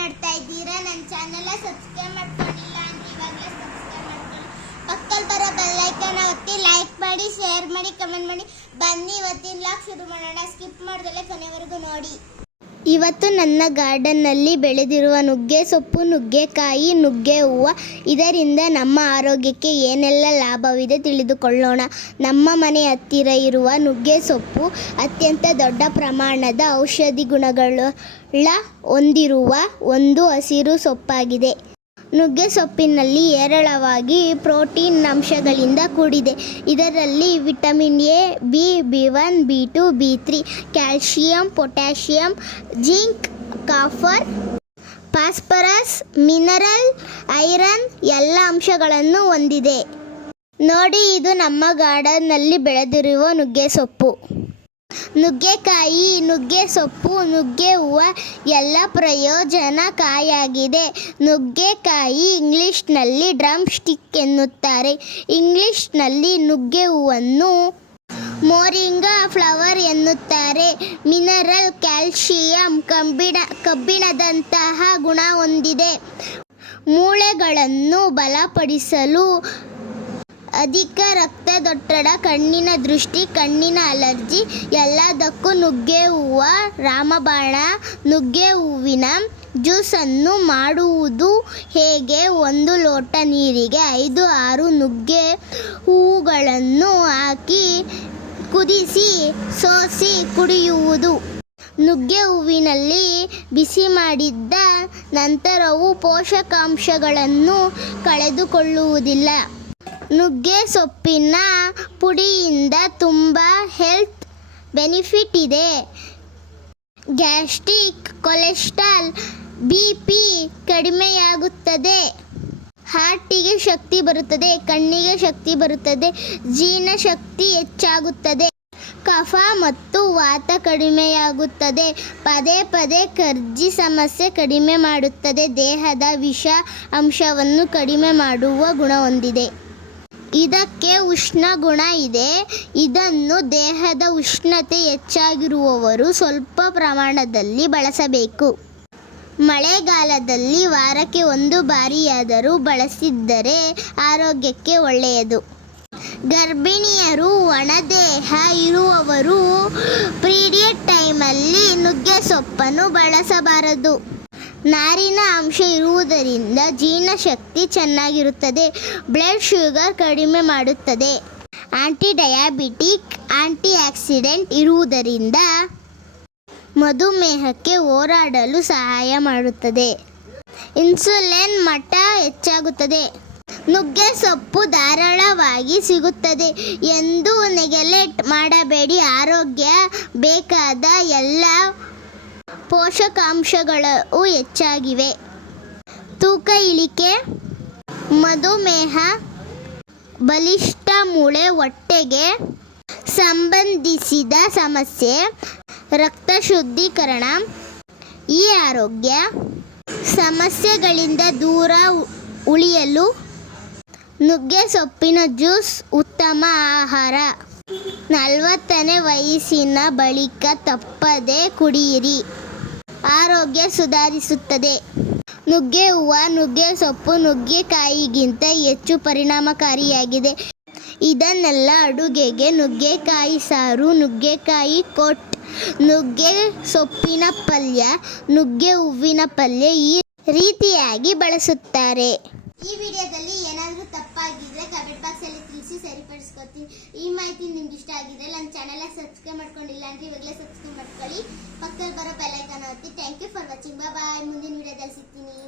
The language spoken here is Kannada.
ನೋಡ್ತಾ ಇದ್ದೀರಾ? ನನ್ನ ಚಾನೆಲ್ ಸಬ್ಸ್ಕ್ರೈಬ್ ಮಾಡ್ಕೊಂಡಿಲ್ಲ ಅಂದ್ರೆ ಇವಾಗಲೇ ಸಬ್ಸ್ಕ್ರೈಬ್ ಮಾಡ್ಕೊಳ್ಳಿ. ಪಕ್ಕದಲ್ಲಿ ಬರೋ ಬೆಲ್ಲೈಕನ್ ಒತ್ತಿ ಲೈಕ್ ಮಾಡಿ ಶೇರ್ ಮಾಡಿ ಕಮೆಂಟ್ ಮಾಡಿ. ಬನ್ನಿ, ಇವತ್ತಿನ ಲಾಕ್ ಶುರು ಮಾಡೋಣ. ಸ್ಕಿಪ್ ಮಾಡ್ದಲೆ ಕೊನೆವರೆಗೂ ನೋಡಿ. ಇವತ್ತು ನನ್ನ ಗಾರ್ಡನ್ನಲ್ಲಿ ಬೆಳೆದಿರುವ ನುಗ್ಗೆ ಸೊಪ್ಪು, ನುಗ್ಗೆಕಾಯಿ, ನುಗ್ಗೆ ಹೂವು. ಇದರಿಂದ ನಮ್ಮ ಆರೋಗ್ಯಕ್ಕೆ ಏನೆಲ್ಲ ಲಾಭವಿದೆ ತಿಳಿದುಕೊಳ್ಳೋಣ. ನಮ್ಮ ಮನೆ ಹತ್ತಿರ ಇರುವ ನುಗ್ಗೆ ಸೊಪ್ಪು ಅತ್ಯಂತ ದೊಡ್ಡ ಪ್ರಮಾಣದ ಔಷಧಿ ಗುಣಗಳ. ಹೊಂದಿರುವ ಒಂದು ಹಸಿರು ಸೊಪ್ಪಾಗಿದೆ. ನುಗ್ಗೆ ಸೊಪ್ಪಿನಲ್ಲಿ ಹೇರಳವಾಗಿ ಪ್ರೋಟೀನ್ ಅಂಶಗಳಿಂದ ಕೂಡಿದೆ. ಇದರಲ್ಲಿ vitamin A, B B one, B two, B three calcium, potassium, zinc, copper, phosphorus, mineral, iron ಎಲ್ಲ ಅಂಶಗಳನ್ನು ಹೊಂದಿದೆ. ನೋಡಿ ಇದು ನಮ್ಮ ಗಾರ್ಡನ್ನಲ್ಲಿ ಬೆಳೆದಿರುವ ನುಗ್ಗೆ ಸೊಪ್ಪು ನುಗ್ಗೆಕಾಯಿ, ನುಗ್ಗೆ ಸೊಪ್ಪು, ನುಗ್ಗೆ ಹೂವ ಎಲ್ಲ ಪ್ರಯೋಜನಕಾರಿಯಾಗಿದೆ ನುಗ್ಗೆಕಾಯಿ ಇಂಗ್ಲಿಷ್ನಲ್ಲಿ ಡ್ರಮ್ ಸ್ಟಿಕ್ ಎನ್ನುತ್ತಾರೆ. ಇಂಗ್ಲಿಷ್ನಲ್ಲಿ ನುಗ್ಗೆ ಹೂವನ್ನು ಮೋರಿಂಗಾ ಫ್ಲವರ್ ಎನ್ನುತ್ತಾರೆ. ಮಿನರಲ್, ಕ್ಯಾಲ್ಶಿಯಂ ಕಬ್ಬಿಣ, ಕಬ್ಬಿಣದಂತಹ ಗುಣ ಹೊಂದಿದೆ. ಮೂಳೆಗಳನ್ನು ಬಲಪಡಿಸಲು ಅಧಿಕ ರಕ್ತದೊತ್ತಡ, ಕಣ್ಣಿನ ದೃಷ್ಟಿ, ಕಣ್ಣಿನ ಅಲರ್ಜಿ, ಎಲ್ಲದಕ್ಕೂ ನುಗ್ಗೆ ಹೂವ, ರಾಮಬಾಣ, ನುಗ್ಗೆ ಹೂವಿನ ಜ್ಯೂಸನ್ನು ಮಾಡುವುದು ಹೇಗೆ? ಒಂದು ಲೋಟ ನೀರಿಗೆ ಐದು, ಆರು ನುಗ್ಗೆ ಹೂವುಗಳನ್ನು ಹಾಕಿ ಕುದಿಸಿ, ಸೋಸಿ ಕುಡಿಯುವುದು. ನುಗ್ಗೆ ಹೂವಿನಲ್ಲಿ ಬಿಸಿ ಮಾಡಿದ್ದ ನಂತರವೂ ಪೋಷಕಾಂಶಗಳನ್ನು ಕಳೆದುಕೊಳ್ಳುವುದಿಲ್ಲ. ನುಗ್ಗೆ ಸೊಪ್ಪಿನ ಪುಡಿಯಿಂದ ತುಂಬ ಹೆಲ್ತ್ ಬೆನಿಫಿಟ್ ಇದೆ. ಗ್ಯಾಸ್ಟ್ರಿಕ್ ಕೊಲೆಸ್ಟ್ರಾಲ್ ಬಿ ಪಿ ಕಡಿಮೆಯಾಗುತ್ತದೆ. ಹಾರ್ಟಿಗೆ ಶಕ್ತಿ ಬರುತ್ತದೆ, ಕಣ್ಣಿಗೆ ಶಕ್ತಿ ಬರುತ್ತದೆ, ಜೀರ್ಣಶಕ್ತಿ ಹೆಚ್ಚಾಗುತ್ತದೆ. ಕಫ ಮತ್ತು ವಾತ ಕಡಿಮೆಯಾಗುತ್ತದೆ. ಪದೇ ಪದೇ ಕರ್ಜಿ ಸಮಸ್ಯೆ ಕಡಿಮೆ ಮಾಡುತ್ತದೆ. ದೇಹದ ವಿಷ ಅಂಶವನ್ನು ಕಡಿಮೆ ಮಾಡುವ ಗುಣ ಹೊಂದಿದೆ. ಇದಕ್ಕೆ ಉಷ್ಣ ಗುಣ ಇದೆ. ಇದನ್ನು ದೇಹದ ಉಷ್ಣತೆ ಹೆಚ್ಚಾಗಿರುವವರು ಸ್ವಲ್ಪ ಪ್ರಮಾಣದಲ್ಲಿ ಬಳಸಬೇಕು. ಮಳೆಗಾಲದಲ್ಲಿ ವಾರಕ್ಕೆ ಒಂದು ಬಾರಿಯಾದರೂ ಬಳಸಿದ್ದರೆ ಆರೋಗ್ಯಕ್ಕೆ ಒಳ್ಳೆಯದು. ಗರ್ಭಿಣಿಯರು, ಒಣದೇಹ ಇರುವವರು ಪೀರಿಯಡ್ ಟೈಮಲ್ಲಿ ನುಗ್ಗೆ ಸೊಪ್ಪನ್ನು ಬಳಸಬಾರದು. ನಾರಿನ ಅಂಶ ಇರುವುದರಿಂದ ಜೀರ್ಣಶಕ್ತಿ ಚೆನ್ನಾಗಿರುತ್ತದೆ ಬ್ಲಡ್ ಶುಗರ್ ಕಡಿಮೆ ಮಾಡುತ್ತದೆ. ಆಂಟಿ ಡಯಾಬಿಟಿಕ್ ಆಂಟಿ ಆಕ್ಸಿಡೆಂಟ್ ಇರುವುದರಿಂದ ಮಧುಮೇಹಕ್ಕೆ ಹೋರಾಡಲು ಸಹಾಯ ಮಾಡುತ್ತದೆ. ಇನ್ಸುಲಿನ್ ಮಟ್ಟ ಹೆಚ್ಚಾಗುತ್ತದೆ. ನುಗ್ಗೆ ಸೊಪ್ಪು ಧಾರಾಳವಾಗಿ ಸಿಗುತ್ತದೆ. ಎಂದು ನೆಗೆಲೆಟ್ ಮಾಡಬೇಡಿ. ಆರೋಗ್ಯ ಬೇಕಾದ ಎಲ್ಲ ಪೋಷಕಾಂಶಗಳು ಹೆಚ್ಚಾಗಿವೆ. ತೂಕ ಇಳಿಕೆ, ಮಧುಮೇಹ, ಬಲಿಷ್ಠ ಮೂಳೆ ಹೊಟ್ಟೆಗೆ ಸಂಬಂಧಿಸಿದ ಸಮಸ್ಯೆ, ರಕ್ತ ಶುದ್ಧೀಕರಣ, ಈ ಆರೋಗ್ಯ, ಸಮಸ್ಯೆಗಳಿಂದ ದೂರ ಉಳಿಯಲು ನುಗ್ಗೆ ಸೊಪ್ಪಿನ ಜ್ಯೂಸ್ ಉತ್ತಮ ಆಹಾರ. ನಲವತ್ತನೇ ವಯಸ್ಸಿನ ಬಳಿಕ ತಪ್ಪದೆ ಕುಡಿಯಿರಿ. ಆರೋಗ್ಯ ಸುಧಾರಿಸುತ್ತದೆ. ನುಗ್ಗೆ ಹೂವು ನುಗ್ಗೆ ಸೊಪ್ಪು ನುಗ್ಗೆಕಾಯಿಗಿಂತ ಹೆಚ್ಚು ಪರಿಣಾಮಕಾರಿಯಾಗಿದೆ. ಇದನ್ನೆಲ್ಲ ಅಡುಗೆಗೆ ನುಗ್ಗೆಕಾಯಿ ಸಾರು, ನುಗ್ಗೆಕಾಯಿ ಕೊಟ್, ನುಗ್ಗೆ ಸೊಪ್ಪಿನ ಪಲ್ಯ, ನುಗ್ಗೆ ಹೂವಿನ ಪಲ್ಯ ಈ ರೀತಿಯಾಗಿ ಬಳಸುತ್ತಾರೆ. ಈ ವಿಡಿಯೋದಲ್ಲಿ ಏನಾದರೂ ತಪ್ಪಾಗಿದ್ರೆ ಕಮೆಂಟ್ ಬಾಕ್ಸಲ್ಲಿ ತಿಳಿಸಿ ಸರಿಪಡಿಸ್ಕೊತೀನಿ ಈ ಮಾಹಿತಿ ನಿಮ್ಗೆ ಇಷ್ಟ ಆಗಿದ್ರೆ ನನ್ನ ಚಾನೆಲ್ ಸಬ್ಸ್ಕ್ರೈಬ್ ಮಾಡ್ಕೊಂಡಿಲ್ಲ ಅಂದ್ರೆ ಇವಾಗಲೇ ಸಬ್ಸ್ಕ್ರೈಬ್ ಮಾಡ್ಕೊಳ್ಳಿ. ಪಕ್ಕದಲ್ಲಿ ಬರೋ ಬೆಲ್ಲೈಕನ್ ಒತ್ತಿ. Thank you for watching bye ಮುಂದಿನ ವಿಡಿಯೋದಲ್ಲಿ ಸಿಗ್ತೀನಿ.